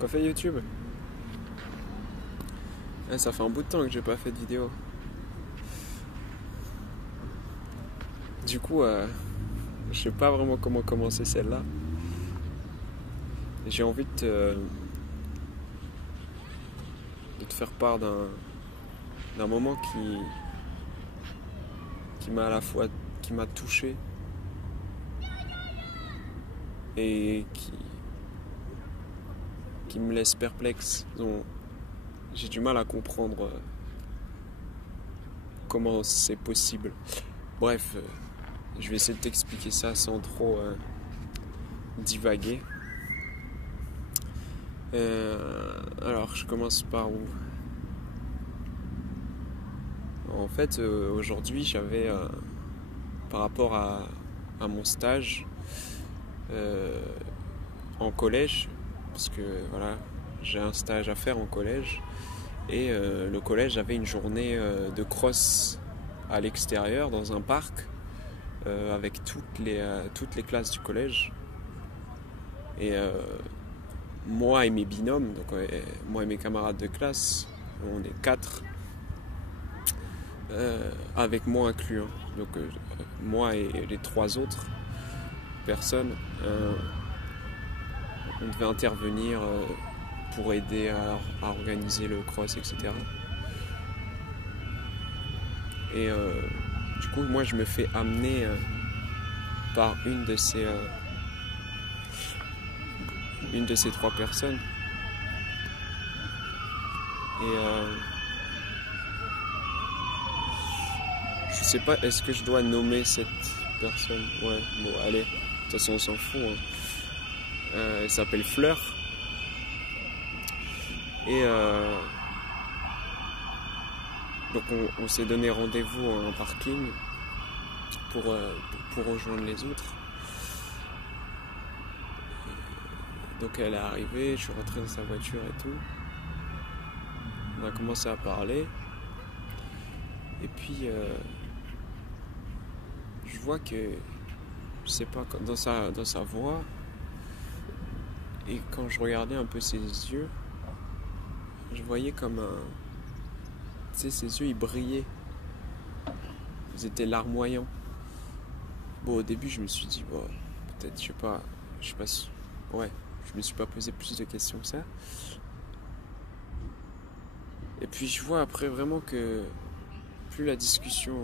Quoi fait YouTube? Ça fait un bout de temps que j'ai pas fait de vidéo. Du coup, je sais pas vraiment comment commencer celle-là. J'ai envie de te faire part d'un moment qui m'a à la fois qui m'a touché et qui me laisse perplexe. Donc, j'ai du mal à comprendre comment c'est possible. Bref, je vais essayer de t'expliquer ça sans trop divaguer. Alors, je commence par où? En fait, aujourd'hui, j'avais, par rapport à mon stage en collège, parce que voilà, j'ai un stage à faire en collège, et le collège avait une journée de cross à l'extérieur, dans un parc, avec toutes les classes du collège. Et moi et mes binômes, donc moi et mes camarades de classe, on est 4, avec moi inclus, hein. Donc moi et les 3 autres personnes, on devait intervenir pour aider à organiser le cross, etc. Et du coup, moi, je me fais amener par une de ces 3 personnes. Et je sais pas, est-ce que je dois nommer cette personne? Ouais, bon, allez, de toute façon, on s'en fout, hein. Elle s'appelle Fleur. Et donc, on s'est donné rendez-vous en un parking pour rejoindre les autres. Donc elle est arrivée, je suis rentré dans sa voiture et tout. On a commencé à parler. Et puis je vois que, je sais pas, dans sa voix, et quand je regardais un peu ses yeux, je voyais comme tu sais, ses yeux ils brillaient. Ils étaient larmoyants. Bon, au début je me suis dit, bon, peut-être, je sais pas, ouais, je me suis pas posé plus de questions que ça. Et puis je vois après vraiment que plus la discussion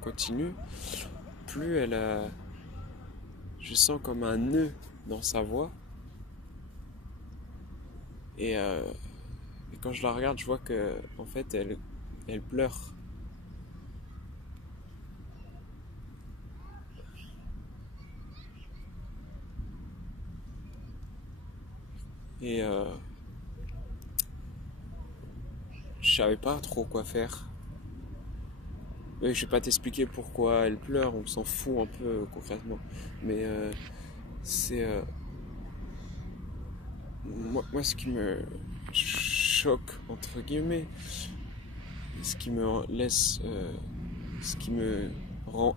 continue, plus je sens comme un nœud dans sa voix. Et quand je la regarde, je vois que en fait elle pleure. Et je savais pas trop quoi faire. Mais je vais pas t'expliquer pourquoi elle pleure, on s'en fout un peu concrètement. Mais c'est moi ce qui me choque entre guillemets, ce qui me laisse, ce qui me rend,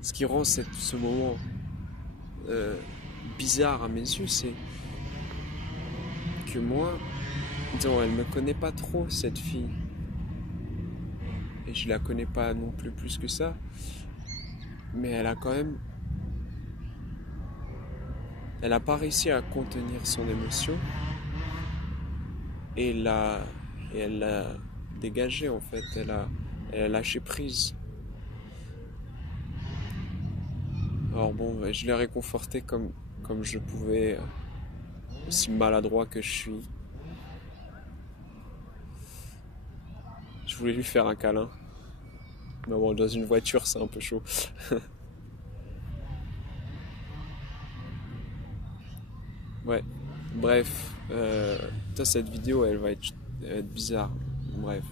ce qui rend ce moment bizarre à mes yeux, c'est que moi, disons, elle me connaît pas trop, cette fille, et je la connais pas non plus que ça, mais elle a pas réussi à contenir son émotion, et elle l'a dégagée en fait, elle a lâché prise. Alors bon, je l'ai réconfortée comme je pouvais, aussi maladroit que je suis. Je voulais lui faire un câlin. Mais bon, dans une voiture, c'est un peu chaud. Ouais. Bref. Cette vidéo, elle va être bizarre. Bref.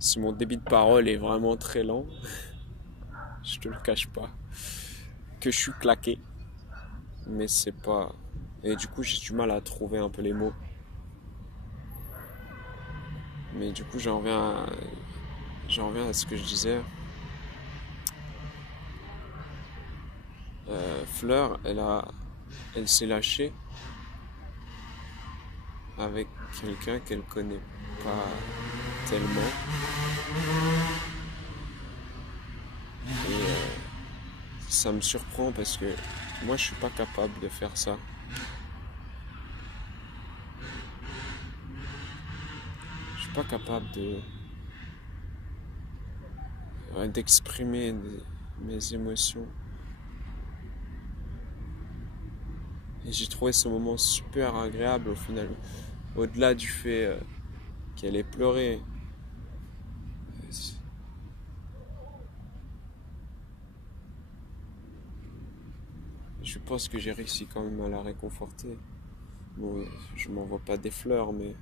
Si mon débit de parole est vraiment très lent, je te le cache pas. Que je suis claqué. Mais c'est pas... Et du coup, j'ai du mal à trouver un peu les mots. Mais du coup, j'en reviens à ce que je disais. Fleur, elle s'est lâchée avec quelqu'un qu'elle connaît pas tellement. Et ça me surprend parce que moi je suis pas capable de faire ça. Je suis pas capable d'exprimer mes émotions. Et j'ai trouvé ce moment super agréable au final. Au-delà du fait qu'elle ait pleuré. Je pense que j'ai réussi quand même à la réconforter. Bon, je m'envoie pas des fleurs, mais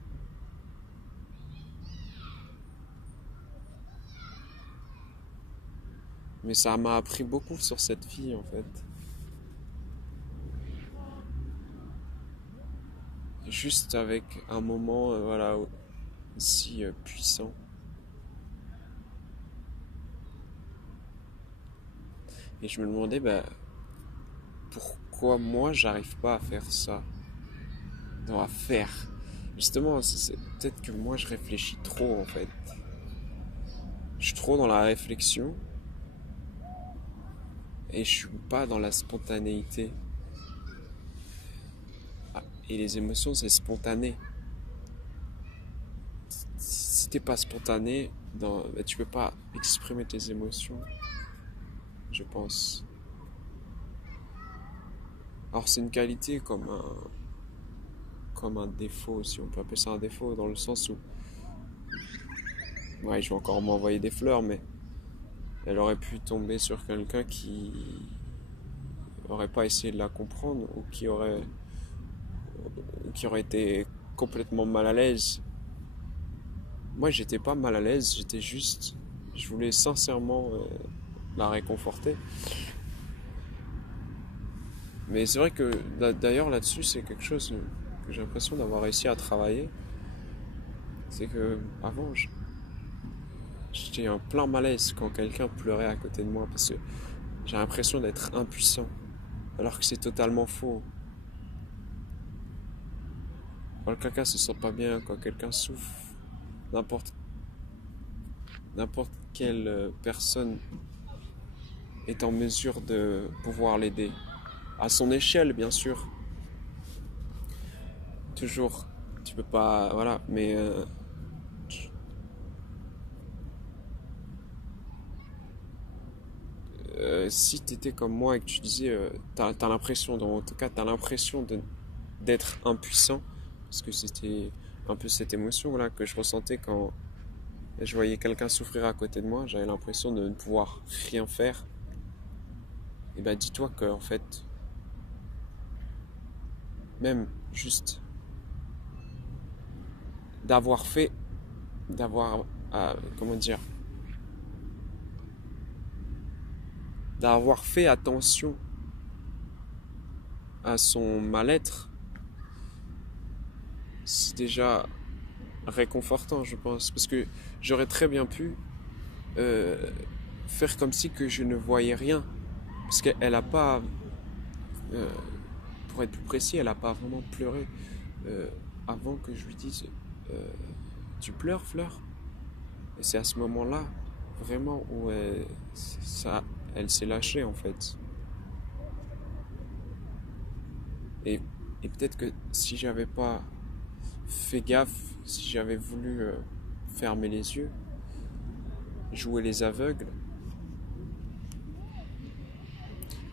ça m'a appris beaucoup sur cette fille en fait. Juste avec un moment voilà, aussi puissant. Et je me demandais pourquoi moi j'arrive pas à faire ça. Non, à faire. Justement, c'est peut-être que moi je réfléchis trop en fait. Je suis trop dans la réflexion et je suis pas dans la spontanéité. Ah, et les émotions c'est spontané. Si t'es pas spontané, tu peux pas exprimer tes émotions, je pense. Alors c'est une qualité comme un défaut, si on peut appeler ça un défaut, dans le sens où, ouais, je vais encore m'envoyer des fleurs, mais elle aurait pu tomber sur quelqu'un qui aurait pas essayé de la comprendre ou qui aurait été complètement mal à l'aise. Moi, j'étais pas mal à l'aise, je voulais sincèrement la réconforter. Mais c'est vrai que d'ailleurs là-dessus, c'est quelque chose que j'ai l'impression d'avoir réussi à travailler. C'est que avant, j'étais en plein malaise quand quelqu'un pleurait à côté de moi parce que j'ai l'impression d'être impuissant, alors que c'est totalement faux. Quand quelqu'un se sent pas bien, quand quelqu'un souffre, n'importe quelle personne est en mesure de pouvoir l'aider. À son échelle, bien sûr. Toujours. Tu peux pas... Voilà. Mais... si t'étais comme moi et que tu disais... t'as l'impression, en tout cas, t'as l'impression d'être impuissant. Parce que c'était un peu cette émotion là que je ressentais quand je voyais quelqu'un souffrir à côté de moi. J'avais l'impression de ne pouvoir rien faire. Et dis-toi que en fait, même juste d'avoir fait, comment dire, d'avoir fait attention à son mal-être, c'est déjà réconfortant, je pense, parce que j'aurais très bien pu faire comme si que je ne voyais rien, parce qu'elle a pas, euh, pour être plus précis, elle a pas vraiment pleuré avant que je lui dise tu pleures, Fleur? Et c'est à ce moment-là vraiment où elle s'est lâchée en fait. Et peut-être que si j'avais pas fait gaffe, si j'avais voulu fermer les yeux, jouer les aveugles,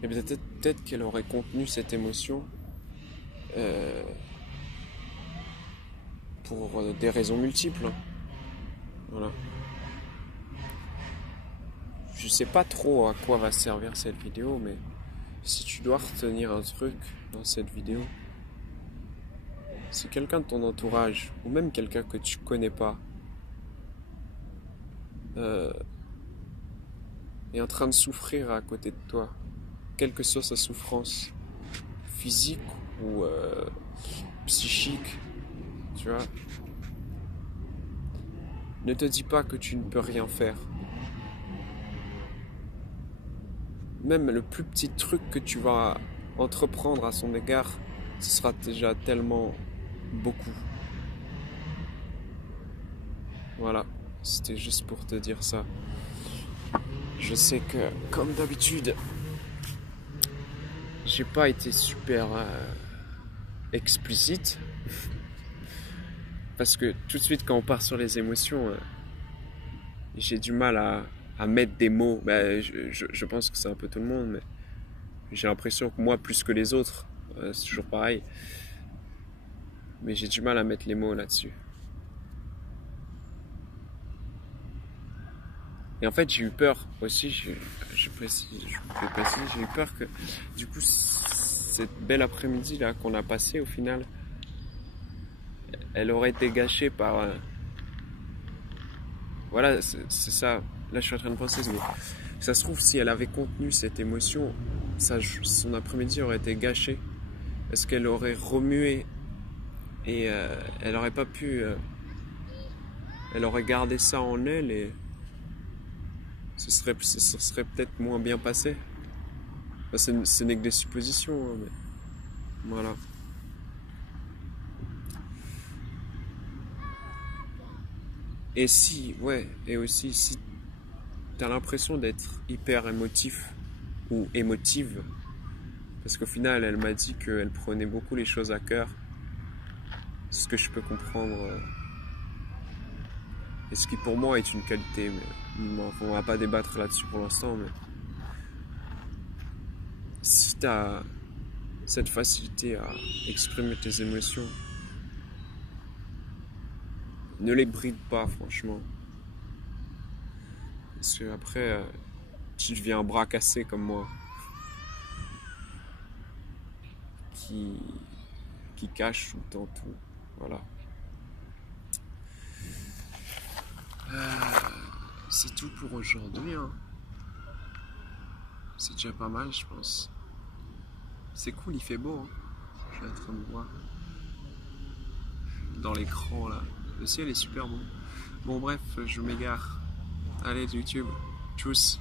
et peut-être qu'elle aurait contenu cette émotion pour des raisons multiples. Voilà. Je sais pas trop à quoi va servir cette vidéo, mais si tu dois retenir un truc dans cette vidéo, si quelqu'un de ton entourage, ou même quelqu'un que tu connais pas, est en train de souffrir à côté de toi, quelle que soit sa souffrance, physique ou psychique, tu vois, ne te dis pas que tu ne peux rien faire. même le plus petit truc que tu vas entreprendre à son égard, ce sera déjà tellement beaucoup. Voilà, c'était juste pour te dire ça. Je sais que, comme d'habitude, j'ai pas été super explicite. Parce que tout de suite, quand on part sur les émotions, j'ai du mal à mettre des mots. Ben, je pense que c'est un peu tout le monde, mais j'ai l'impression que moi, plus que les autres, c'est toujours pareil. Mais j'ai du mal à mettre les mots là-dessus. Et en fait, j'ai eu peur aussi, je précise, j'ai eu peur que, du coup, cette belle après-midi là qu'on a passée au final, elle aurait été gâchée par... voilà, c'est ça. Là, je suis en train de penser, mais ça se trouve, si elle avait contenu cette émotion, son après-midi aurait été gâché. Est-ce qu'elle aurait remué et elle aurait pas pu... elle aurait gardé ça en elle et ce serait peut-être moins bien passé. Enfin, ce n'est que des suppositions, hein, mais voilà. Et si, ouais, et aussi si t'as l'impression d'être hyper émotif ou émotive, parce qu'au final elle m'a dit qu'elle prenait beaucoup les choses à cœur, ce que je peux comprendre, et ce qui pour moi est une qualité, mais on va pas débattre là-dessus pour l'instant, mais si t'as cette facilité à exprimer tes émotions, ne les bride pas, franchement. Parce que après, tu deviens un bras cassé comme moi. Qui cache tout le temps tout. Voilà. C'est tout pour aujourd'hui. Hein. C'est déjà pas mal, je pense. C'est cool, il fait beau. Hein. Je suis en train de voir. Dans l'écran, là. Le ciel est super beau. Bon, bref, je m'égare. Allez, YouTube. Tchuss.